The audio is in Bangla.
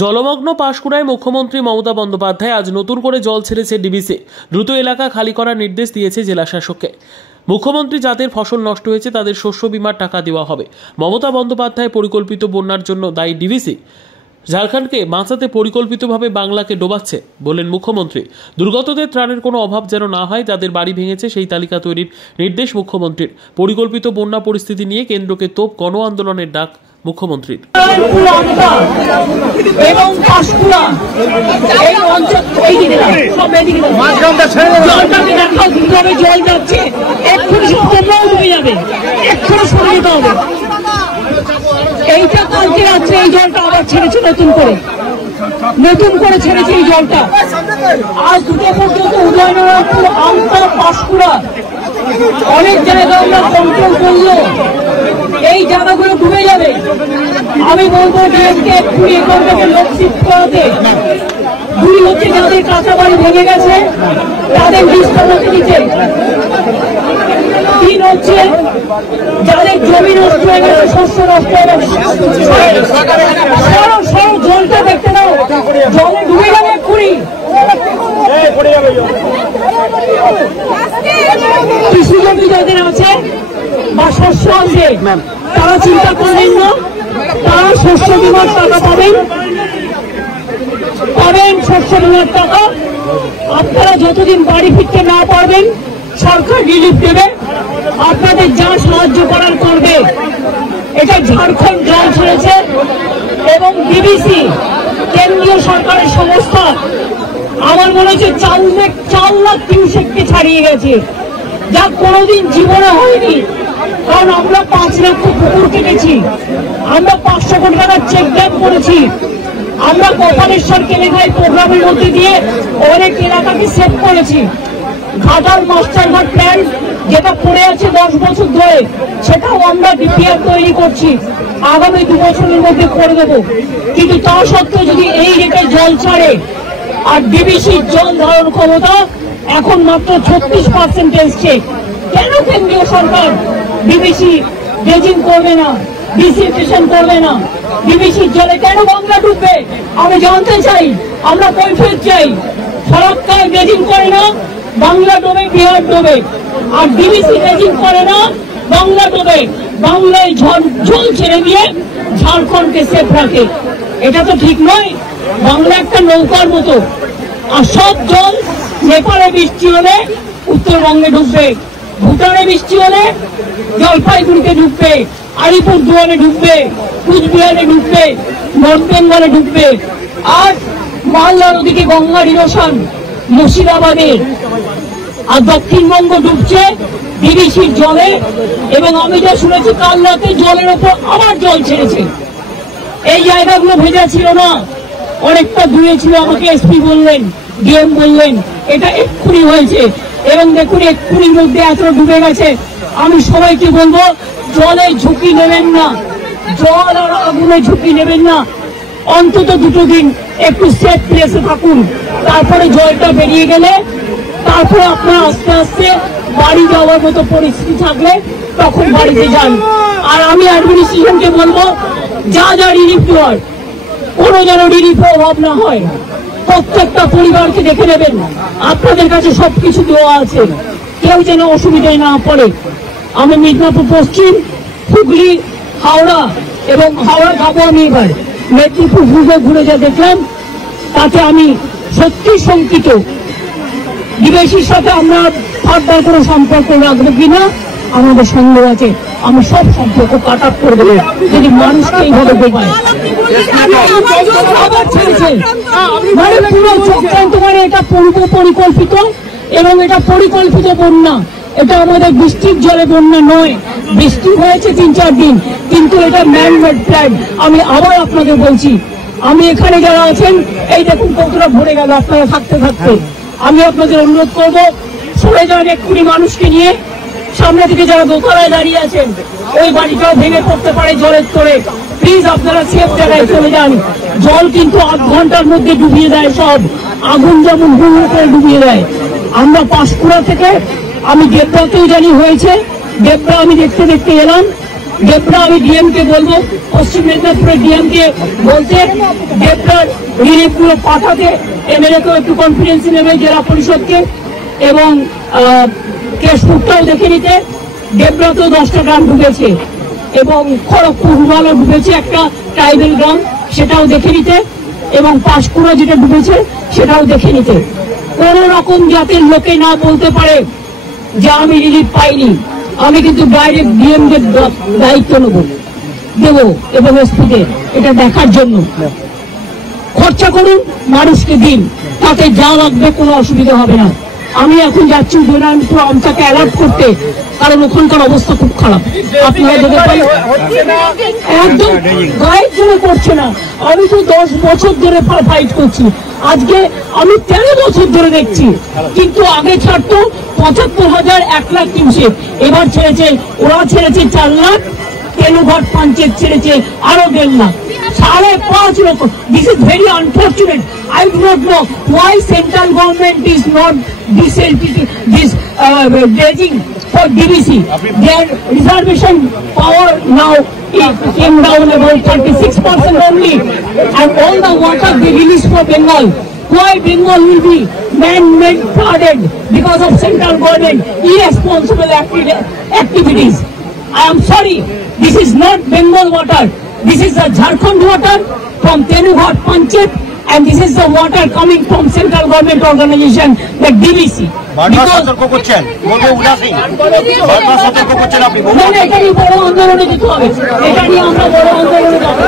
জলমগ্ন পাঁশকুড়ায় মুখ্যমন্ত্রী মমতা বন্দ্যোপাধ্যায় আজ নতুন করে জল ছেড়েছে ডিবিসি। দ্রুত এলাকা খালি করার নির্দেশ দিয়েছে জেলা শাসককে। মুখ্যমন্ত্রী যাদের ফসল নষ্ট হয়েছে তাদের শস্য বীমার টাকা দেওয়া হবে। মমতা বন্দ্যোপাধ্যায় পরিকল্পিত বন্যার জন্য দায়ী ডিবিসি। ঝাড়খণ্ডকে বাঁচাতে পরিকল্পিতভাবে বাংলাকে ডোবাচ্ছে বলেন মুখ্যমন্ত্রী। দুর্গতদের ত্রাণের কোনো অভাব যেন না হয়, যাদের বাড়ি ভেঙেছে সেই তালিকা তৈরির নির্দেশ মুখ্যমন্ত্রীর। পরিকল্পিত বন্যা পরিস্থিতি নিয়ে কেন্দ্রকে তোপ গণ আন্দোলনের ডাক মুখ্যমন্ত্রীর। এইটা কালকে রাত্রে এই জলটা আবার ছেড়েছে নতুন করে ছেড়েছে এই জলটা। আজ দুটো পর্যন্ত উদয়নারায়ণপুর, আমতা, পাঁশকুড়া অনেক জায়গা আমরা কন্ট্রোল করলো, এই জায়গাগুলো ডুবে যাবে। আমি বলবো ডিএমকে এক্ষুনি এখান থেকে লোক শিফট করাতে। দুই হচ্ছে যাদের কাঁচা বাড়ি ভেঙে গেছে তাদের লিস্টটা লোকে দিতে। তিন হচ্ছে যাদের জমি নষ্ট হয়ে গেছে, শস্য নষ্ট হয়ে গেছে, সরো জলটা দেখতে দাও, জলে ডুবে যাবে এক্ষুনি। কৃষি জমি যাদের আছে বা শস্য আছে তারা চিন্তা করবেন না, তারা শস্য বীমার টাকা পাবেন, শস্য বীমার টাকা। আপনারা যতদিন বাড়ি ফিরতে না পারবেন সরকার রিলিফ দেবে, আপনাদের যা সাহায্য করার করবে। এটা ঝাড়খণ্ড জল ছেড়েছে এবং ডিবিসি কেন্দ্রীয় সরকারের সংস্থা আমার মনে হচ্ছে 4 লাখ কিউসেককে ছাড়িয়ে গেছে, যা কোনোদিন জীবনে হয়নি। কারণ আমরা 5 লক্ষ পুকুর কেটেছি, আমরা 500 কোটি টাকার চেক ড্যাম করেছি, আমরা কপালেশ্বর কেলেঘাই প্রোগ্রামের মধ্যে দিয়ে অনেক এলাকাকে সেভ করেছি। ঘাটাল মাস্টারঘাট প্ল্যান যেটা পড়ে আছে 10 বছর ধরে, সেটাও আমরা ডিপিআর তৈরি করছি, আগামী 2 বছরের মধ্যে করে দেবো। কিন্তু তা সত্ত্বেও যদি এই রেটে জল ছাড়ে, আর ডিবিসির জল ধারণ ক্ষমতা এখন মাত্র 36% এসছে, কেন কেন্দ্রীয় সরকার ডিবিসি ড্রেজিং করবে না, ডিসিলটেশন করবে না? ডিবিসির জলে কেন বাংলা ডুববে আমি জানতে চাই, আমরা কৈফিয়ত চাই। ফরাক্কায় ড্রেজিং করে না, বাংলা ডোবে, বিহার ডোবে। আর ডিবিসি ড্রেজিং করে না, বাংলা ডোবে। বাংলায় জল ছেড়ে দিয়ে ঝাড়খণ্ডকে সেফ রাখে, এটা তো ঠিক নয়। বাংলা একটা নৌকার মতো, আর সব জল নেপালে বৃষ্টি হলে উত্তরবঙ্গে ঢুকবে, ভুটানে বৃষ্টি হলে জলপাইগুড়িতে ঢুকবে, আলিপুরদুয়ারে ঢুকবে, কুচবিহারে ঢুকবে, নর্থ বেঙ্গলে ঢুকবে। আর মালদার ওদিকে গঙ্গার ইরোশন মুর্শিদাবাদে, আর দক্ষিণবঙ্গ ডুবছে ডিবিসির জলে। এবং আমি যা শুনেছি কাল রাতে জলের ওপর আবার জল ছেড়েছে। এই জায়গাগুলো ভেজা ছিল না, অনেকটা দূরে ছিল, আমাকে এসপি বললেন, ডিএম বললেন এটা এক্ষুনি হয়েছে। এবং দেখুন এক্ষুনির মধ্যে এতটা ডুবে গেছে। আমি সবাইকে বলবো জলে ঝুঁকি নেবেন না, জল আর আগুনে ঝুঁকি নেবেন না। অন্তত 2 দিন একটু সেফ প্লেসে থাকুন, তারপরে জলটা বেরিয়ে গেলে তারপরে আপনারা আস্তে আস্তে বাড়ি যাওয়ার মতো পরিস্থিতি থাকলে তখন বাড়িতে যান। আর আমি অ্যাডমিনিস্ট্রেশনকে বলবো যা যা রিলিফ দেওয়ার, কোনো যেন রিলিফের অভাব না হয়। প্রত্যেকটা পরিবারকে দেখে নেবেন, আপনাদের কাছে সবকিছু দেওয়া আছে, কেউ যেন অসুবিধায় না পড়ে। আমি মিদনাপুর পশ্চিম, হুগলি, হাওড়া এবং হাওড়া যাবো আমি এবার, মেদিনীপুর ঘুরে যা দেখলাম তাতে আমি সত্যি শঙ্কিত। ডিবিসির সাথে আমরা ফার্দার কোনো সম্পর্ক রাখবো কিনা আমাদের সন্দেহ আছে। আমি সব সম্পর্ক কাট আপ করে দেবো যদি মানুষকে এইভাবে ডোবায়। মানে পুরো চক্রান্ত, মানে এটা পূর্ব পরিকল্পিত এবং এটা পরিকল্পিত বন্যা। এটা আমাদের বৃষ্টির জলে বন্যা নয়, বৃষ্টি হয়েছে 3-4 দিন, কিন্তু এটা ম্যানমেড প্ল্যান। আমি আবার আপনাদের বলছি, আমি এখানে যারা আছেন এই দেখুন কতটা ভরে গেল আপনারা থাকতে থাকতে। আমি আপনাদের অনুরোধ করবো সরে যান এক্ষুনি মানুষকে নিয়ে। সামনে থেকে যারা দোতলায় দাঁড়িয়ে আছেন, ওই বাড়িটাও ভেঙে পড়তে পারে জলের তোড়ে, প্লিজ আপনারা সেফ জায়গায় চলে যান। জল কিন্তু 8 ঘন্টার মধ্যে ডুবিয়ে দেয় সব, আগুন যেমন হুড় করে ডুবিয়ে দেয়। আমরা পাঁশকুড়া থেকে, আমি দেবরাতেও জানি হয়েছে, দেবরা আমি দেখতে এলাম, ডেবরা আমি ডিএম কে বলবো, পশ্চিম মেদিনীপুরের ডিএম কে বলতে ডেবরার রিলিফগুলো পাঠাতে, এমএলএ কেও একটু কনফিডেন্স নেবে জেলা পরিষদকে, এবং কেশপুরটাও দেখে নিতে। ডেবরাতেও 10টা গ্রাম ডুবেছে এবং খড়গপুর রুরালও ডুবেছে, একটা ট্রাইবেল গ্রাম, সেটাও দেখে নিতে, এবং পাঁশকুড়া যেটা ডুবেছে সেটাও দেখে নিতে। কোন রকম জাতের লোকে না বলতে পারে যে আমি রিলিফ পাইনি। আমি কিন্তু ডাইরেক্ট ডিএম কে দায়িত্ব দেব এবং এসপিকে এটা দেখার জন্য। খরচা করুন, মানুষকে দিন, তাতে যা লাগবে কোনো অসুবিধা হবে না। আমি এখন যাচ্ছি উদয়নারায়ণপুর আমটাকে অ্যালার্ট করতে, কারণ ওখানকার অবস্থা খুব খারাপ। আপনারা দেখতে পাই একদম গাইড জন্য করছে না। আমি তো 10 বছর ধরে ফাইট করছি, আজকে আমি 13 বছর ধরে দেখছি, কিন্তু আগে ছাড়তো 75,000 1 লাখ কিউসেক, এবার ছেড়েছে, ওরা ছেড়েছে 4 লাখ, তেলুঘাট পঞ্চায়েত ছেড়েছে আরো 1.5 লাখ, 5.5 লক্ষ। This is very unfortunate. I do not know why central government is not this dredging for DVC. Their reservation power now it came down about 36% only, and all the water they release for Bengal. Why Bengal will be man-made flooded because of central government irresponsible activities? I am sorry, this is not Bengal water. This is the Jharkhand water from Tenughat Panchayat, and this is the water coming from central government organization, the DVC. এটা নিয়ে আমরা বড় আন্দোলনে যাব।